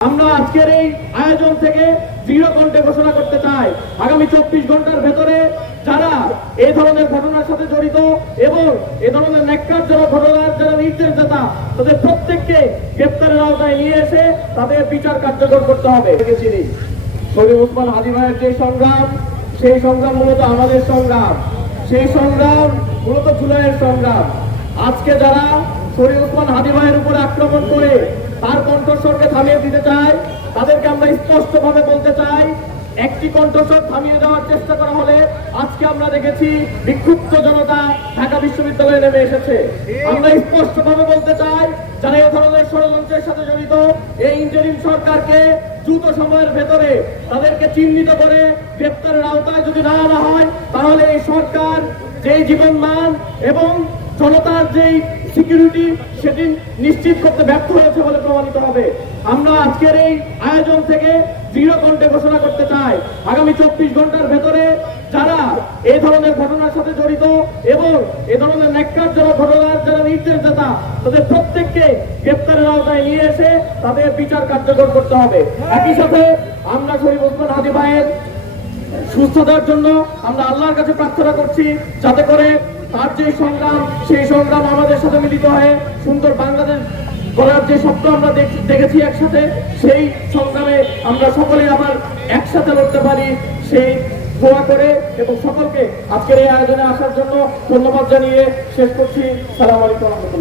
আমরা আজকের এই আয়োজন থেকে দৃঢ় কণ্ঠে ঘোষণা করতে চাই, আগামী 24 ঘন্টার ভেতরে যারা এই ধরনের ঘটনার সাথে জড়িত এবং এই ধরনের ন্যাক্কারজনক ঘটনার যারা নির্দেশদাতা তাদের প্রত্যেককে গ্রেপ্তারের আওতায় নিয়ে এসে তাদের বিচার কার্যকর করতে হবে। শরীফ ওসমান হাদী ভাইয়ের যে সংগ্রাম, সেই সংগ্রাম মূলত আমাদের সংগ্রাম, সেই সংগ্রাম মূলত জুলাইয়ের সংগ্রাম। আজকে যারা শরীফ ওসমান হাদী ভাইয়ের উপরে আক্রমণ করে তার কণ্ঠস্বরকে থামিয়ে দিতে চায়, তাদেরকে আমরা স্পষ্টভাবে বলতে চাই, একটি কণ্ঠস্বর থামিয়ে দেওয়ার চেষ্টা করা হলে আজকে আমরা দেখেছি বিক্ষুব্ধ জনতা ঢাকা বিশ্ববিদ্যালয়ে নেমে এসেছে। আমরা স্পষ্টভাবে বলতে চাই, যারা এই ধরনের ষড়যন্ত্রের সাথে জড়িত এই ইন্টারিম সরকারকে দ্রুত সময়ের ভেতরে তাদেরকে চিহ্নিত করে গ্রেপ্তারের আওতায় যদি না আনা হয়, তাহলে এই সরকার যেই জীবন মান এবং জনতার যেই সিকিউরিটি সেটি নিশ্চিত করতে ব্যর্থ হয়েছে বলে প্রমাণিত হবে। আমরা আজকের এই আয়োজন থেকে দৃঢ় কণ্ঠে ঘোষণা করতে চাই, আগামী 24 ঘন্টার ভেতরে যারা এই ধরনের ঘটনার সাথে জড়িত এবং এই ধরনের ন্যাক্কারজনক ঘটনার যারা নির্দেশদাতা তাদের প্রত্যেককে গ্রেপ্তারের আওতায় নিয়ে এসে তাদের বিচার কার্যকর করতে হবে। একই সাথে আমরা শরীফ ওসমান হাদী ভাইয়ের সুস্থতার জন্য আমরা আল্লাহর কাছে প্রার্থনা করছি, যাতে করে তার যে সংগ্রাম, সেই সংগ্রাম আমাদের সাথে মিলিত হয়ে সুন্দর বাংলাদেশ গড়ার যে স্বপ্ন আমরা দেখেছি একসাথে, সেই সংগ্রামে আমরা সকলে আবার একসাথে লড়তে পারি, সেই দোয়া করে এবং সকলকে আজকের এই আয়োজনে আসার জন্য ধন্যবাদ জানিয়ে শেষ করছি। সালাম আলাইকুম রহমতুল্লাহ।